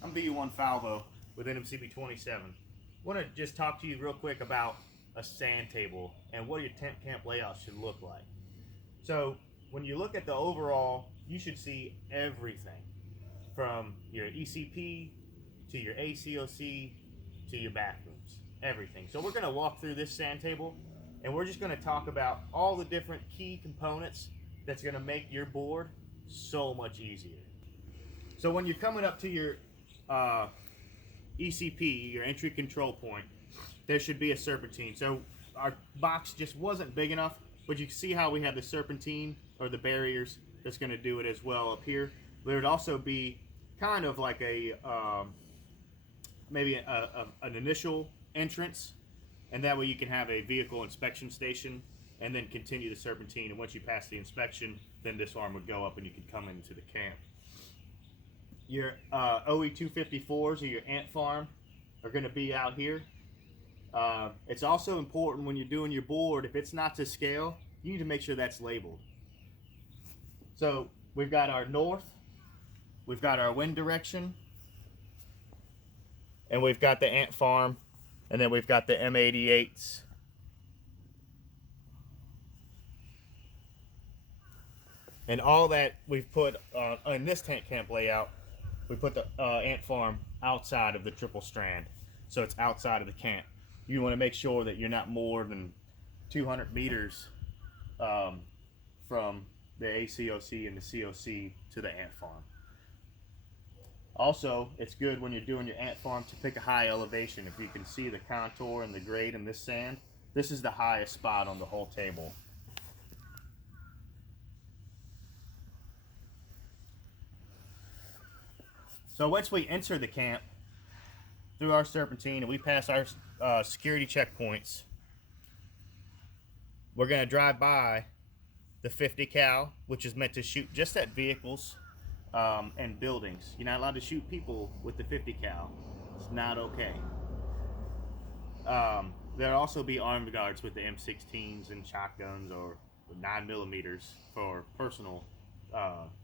I'm BU1 Falvo with NMCB 27. I want to just talk to you real quick about a sand table and what your tent camp layout should look like. So when you look at the overall, you should see everything from your ECP to your ACOC to your bathrooms, everything. So we're going to walk through this sand table and we're just going to talk about all the different key components that's going to make your board so much easier. So when you're coming up to your ECP, your entry control point, there should be a serpentine. So our box just wasn't big enough, but you can see how we have the serpentine or the barriers that's going to do it as well up here. There would also be kind of like a maybe an initial entrance, and that way you can have a vehicle inspection station and then continue the serpentine, and once you pass the inspection, then this arm would go up and you could come into the camp. Your OE254s or your ant farm are going to be out here. It's also important when you're doing your board, if it's not to scale, you need to make sure that's labeled. So we've got our north, we've got our wind direction, and we've got the ant farm, and then we've got the M88s. And all that we've put in this tent camp layout, we put the ant farm outside of the triple strand. So it's outside of the camp. You want to make sure that you're not more than 200 meters from the ACOC and the COC to the ant farm. Also, it's good when you're doing your ant farm to pick a high elevation. If you can see the contour and the grade in this sand, this is the highest spot on the whole table. So once we enter the camp through our serpentine and we pass our security checkpoints, we're going to drive by the 50 cal, which is meant to shoot just at vehicles and buildings. You're not allowed to shoot people with the 50 cal. It's not okay. There'll also be armed guards with the M16s and shotguns or 9mm for personal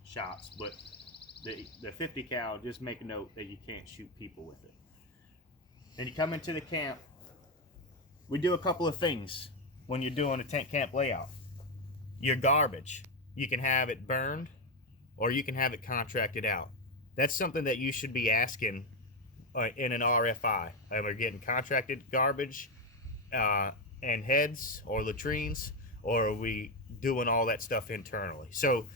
shots, but the 50 cal, just make a note that you can't shoot people with it. And you come into the camp, we do a couple of things when you're doing a tent camp layout. Your garbage, you can have it burned or you can have it contracted out. That's something that you should be asking in an RFI. We're getting contracted garbage and heads or latrines, or are we doing all that stuff internally? So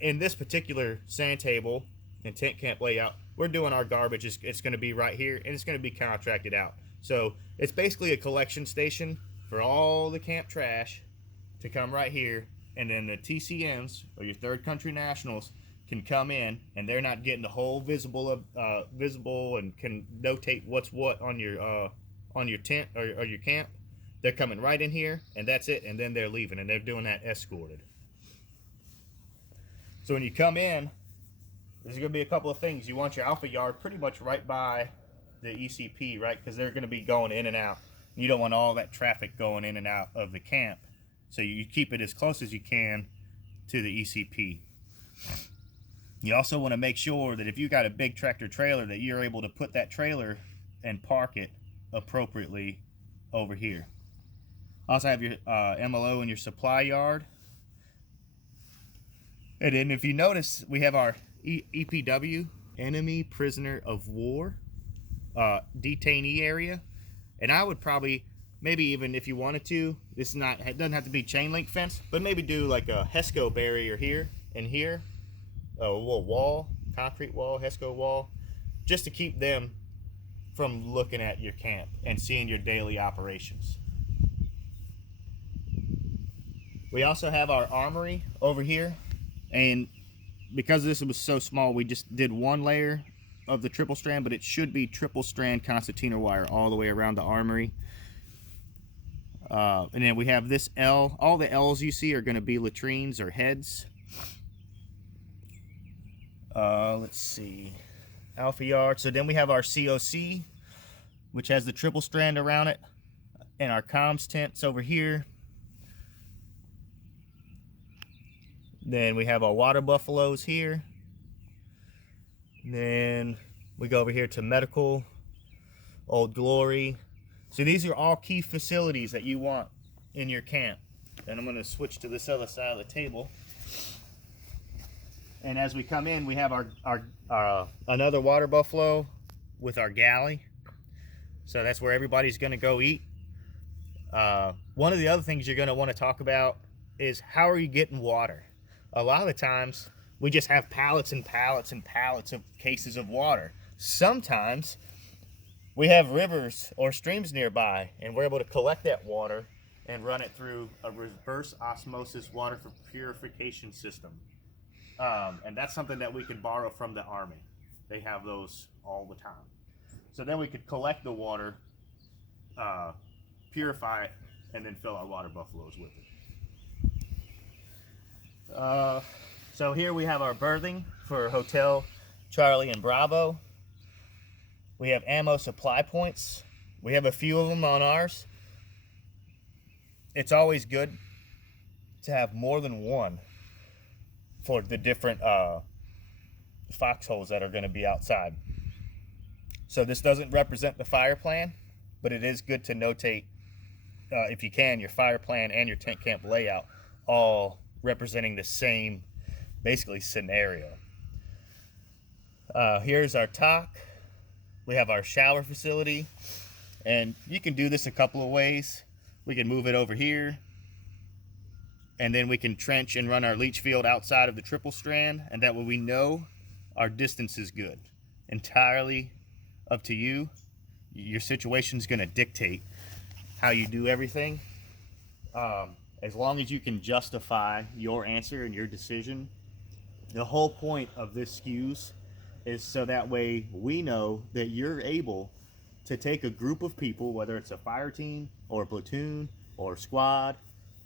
in this particular sand table and tent camp layout, we're doing our garbage. It's going to be right here, and it's going to be contracted out. So it's basically a collection station for all the camp trash to come right here, and then the TCNs or your third country nationals can come in, and they're not getting the whole visible and can notate what's what on your tent or your camp. They're coming right in here, and that's it, and then they're leaving, and they're doing that escorted. So when you come in, there's going to be a couple of things. You want your alpha yard pretty much right by the ECP, right? Because they're going to be going in and out. You don't want all that traffic going in and out of the camp. So you keep it as close as you can to the ECP. You also want to make sure that if you got a big tractor trailer, that you're able to put that trailer and park it appropriately over here. Also have your MLO in your supply yard. And then if you notice, we have our EPW, Enemy Prisoner of War, detainee area. And I would probably, maybe even if you wanted to, it doesn't have to be chain link fence, but maybe do like a HESCO barrier here and here, a little wall, concrete wall, HESCO wall, just to keep them from looking at your camp and seeing your daily operations. We also have our armory over here. And because this was so small, we just did one layer of the triple strand, but it should be triple strand concertina wire all the way around the armory. And then we have this L. All the L's you see are going to be latrines or heads. Let's see. Alpha yard. So then we have our COC, which has the triple strand around it, and our comms tents over here. Then we have our water buffaloes here. Then We go over here to medical, Old Glory. So these are all key facilities that you want in your camp. And I'm going to switch to this other side of the table. And as we come in, we have our another water buffalo with our galley. So that's where everybody's going to go eat. One of the other things you're going to want to talk about is how are you getting water? A lot of the times we just have pallets and pallets and pallets of cases of water. Sometimes we have rivers or streams nearby, and we're able to collect that water and run it through a reverse osmosis water purification system. And that's something that we could borrow from the Army. They have those all the time. So then we could collect the water, purify it, and then fill our water buffaloes with it. So here we have our berthing for Hotel Charlie and Bravo. We have ammo supply points. We have a few of them on ours. It's always good to have more than one for the different foxholes that are going to be outside. So this doesn't represent the fire plan, but it is good to notate, if you can, your fire plan and your tent camp layout all representing the same, basically, scenario. Here's our talk. We have our shower facility, and you can do this a couple of ways. We can move it over here, and then we can trench and run our leach field outside of the triple strand, and that way we know our distance is good. Entirely up to you. Your situation is going to dictate how you do everything. As long as you can justify your answer and your decision. The whole point of this SCWs is so that way we know that you're able to take a group of people, whether it's a fire team or a platoon or a squad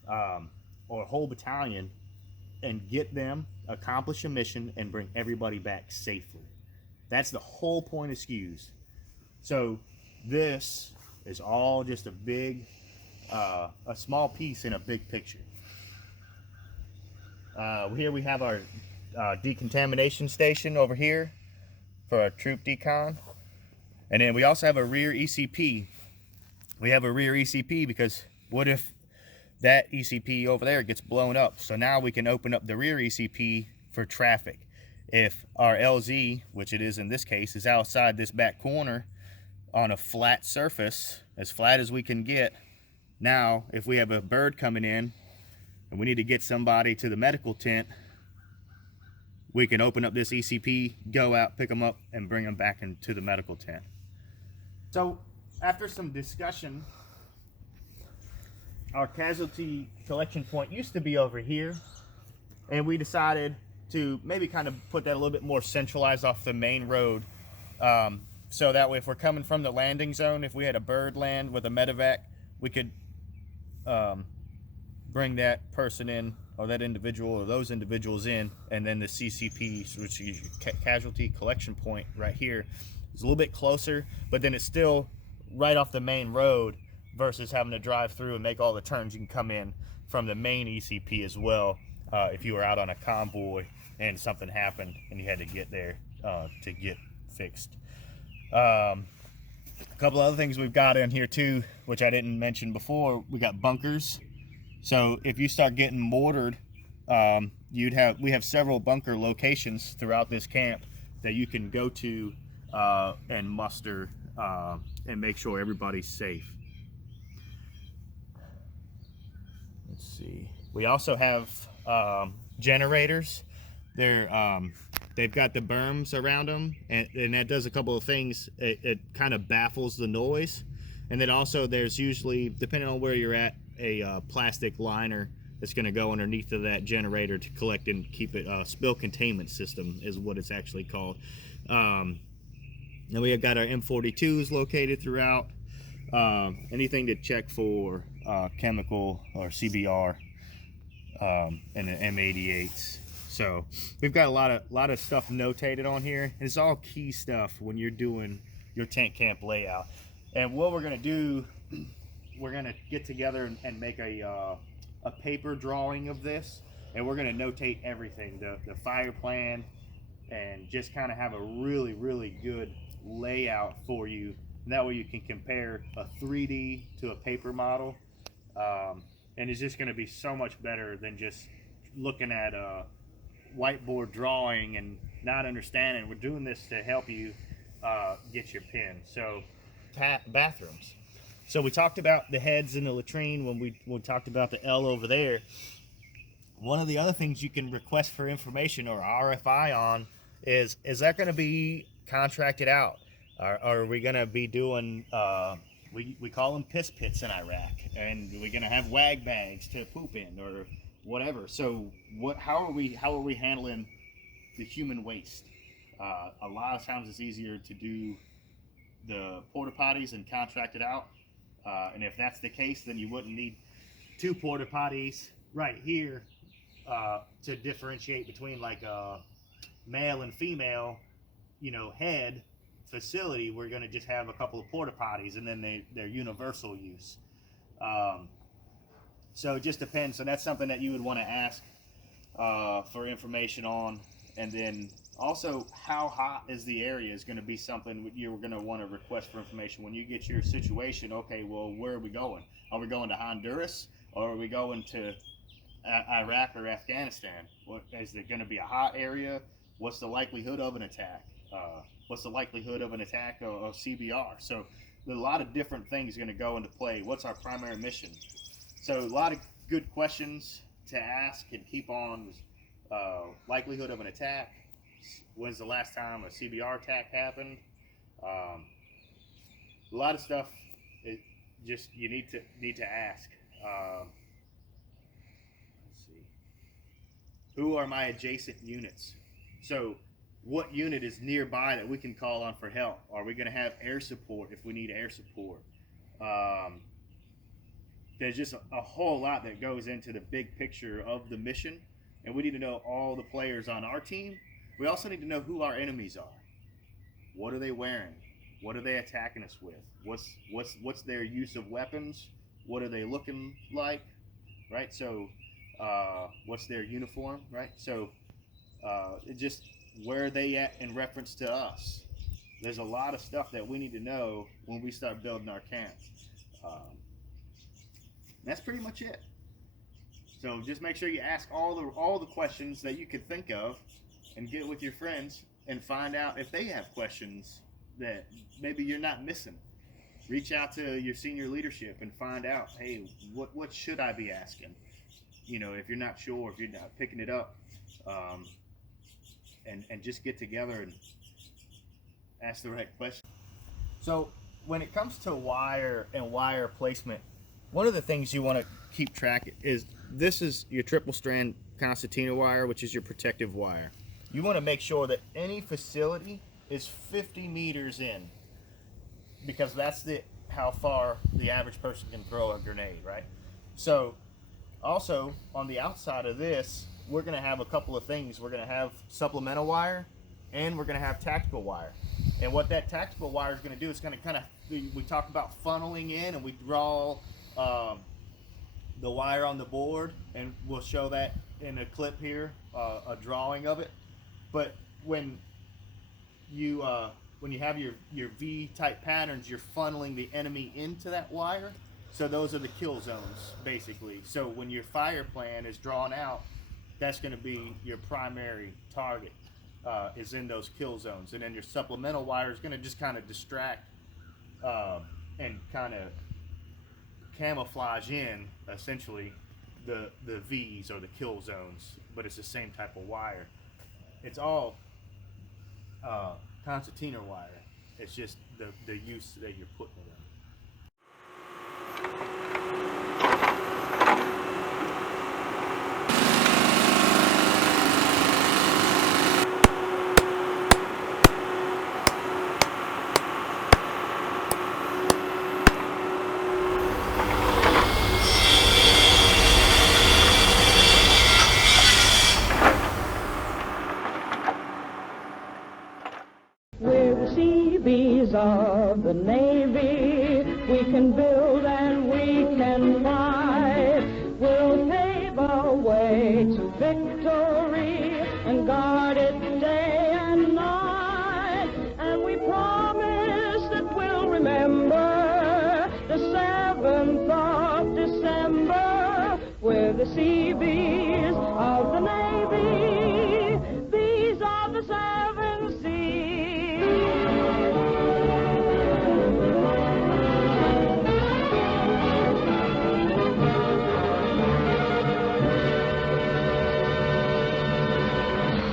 or a whole battalion, and get them, accomplish a mission, and bring everybody back safely. That's the whole point of SCWs. So this is all just a big, a small piece in a big picture. Here we have our decontamination station over here for our troop decon. And then we also have a rear ECP. We have a rear ECP because what if that ECP over there gets blown up? So now we can open up the rear ECP for traffic. If our LZ, which it is in this case, is outside this back corner on a flat surface, as flat as we can get, now if we have a bird coming in and we need to get somebody to the medical tent, we can open up this ECP, go out, pick them up, and bring them back into the medical tent. So after some discussion, our casualty collection point used to be over here, and we decided to maybe kind of put that a little bit more centralized off the main road. So that way if we're coming from the landing zone, if we had a bird land with a medevac, we could bring that person in, or that individual or those individuals in, and then the CCP, which is your casualty collection point right here, is a little bit closer, but then it's still right off the main road versus having to drive through and make all the turns. You can come in from the main ECP as well if you were out on a convoy and something happened and you had to get there to get fixed. A couple other things we've got in here too, which I didn't mention before. We got bunkers. So if you start getting mortared, we have several bunker locations throughout this camp that you can go to and muster and make sure everybody's safe. Let's see. We also have generators. They've got the berms around them, and that does a couple of things. It kind of baffles the noise, and then also there's usually, depending on where you're at, a plastic liner that's going to go underneath of that generator to collect and keep it. Spill containment system is what it's actually called. Then we have got our M42s located throughout. Anything to check for chemical or CBR, and the M88s. So we've got a lot of stuff notated on here. It's all key stuff when you're doing your tent camp layout. And what we're going to do, we're going to get together and make a paper drawing of this, and we're going to notate everything, the fire plan, and just kind of have a really, really good layout for you. And that way you can compare a 3D to a paper model. And it's just going to be so much better than just looking at a whiteboard drawing and not understanding. We're doing this to help you get your pen. So bathrooms. So we talked about the heads in the latrine when we talked about the L over there. One of the other things you can request for information or RFI on is that going to be contracted out? Are we going to be doing, we call them piss pits in Iraq, and we're going to have wag bags to poop in or whatever. So how are we handling the human waste? A lot of times it's easier to do the porta potties and contract it out. And if that's the case, then you wouldn't need 2 porta potties right here to differentiate between like a male and female, head facility. We're going to just have a couple of porta potties, and then they're universal use. So it just depends. So that's something that you would want to ask for information on. And then also, how hot is the area is going to be something you're going to want to request for information when you get your situation. Okay, well, where are we going? Are we going to Honduras, or are we going to Iraq or Afghanistan? Is it going to be a hot area? What's the likelihood of an attack? What's the likelihood of an attack of CBR? So there's a lot of different things going to go into play. What's our primary mission? So a lot of good questions to ask and keep on. Likelihood of an attack. When's the last time a CBR attack happened? A lot of stuff. It just you need to ask. Let's see. Who are my adjacent units? So, what unit is nearby that we can call on for help? Are we going to have air support if we need air support? There's just a whole lot that goes into the big picture of the mission, and we need to know all the players on our team. We also need to know who our enemies are. What are they wearing? What are they attacking us with? What's their use of weapons? What are they looking like? Right? So, what's their uniform? Right? So, it just where are they at in reference to us? There's a lot of stuff that we need to know when we start building our camp. That's pretty much it. So just make sure you ask all the questions that you could think of, and get with your friends and find out if they have questions that maybe you're not missing. Reach out to your senior leadership and find out, hey, what should I be asking? If you're not sure, if you're not picking it up, and just get together and ask the right question. So when it comes to wire and wire placement, one of the things you want to keep track is this is your triple strand concertina wire, which is your protective wire. You want to make sure that any facility is 50 meters in, because that's how far the average person can throw a grenade, right? So also on the outside of this, we're going to have a couple of things. We're going to have supplemental wire, and we're going to have tactical wire. And what that tactical wire is going to do is going to kind of, we talk about funneling in, and we draw the wire on the board, and we'll show that in a clip here, a drawing of it. But when you have your V-type patterns, you're funneling the enemy into that wire. So those are the kill zones, basically. So when your fire plan is drawn out, that's going to be your primary target, is in those kill zones. And then your supplemental wire is going to just kind of distract and kind of camouflage in, essentially, the V's or the kill zones. But it's the same type of wire. It's all concertina wire. It's just the use that you're putting it in. Seabees of the Navy, we can build and we can fly. We'll pave our way to victory and guard it day and the Seabee.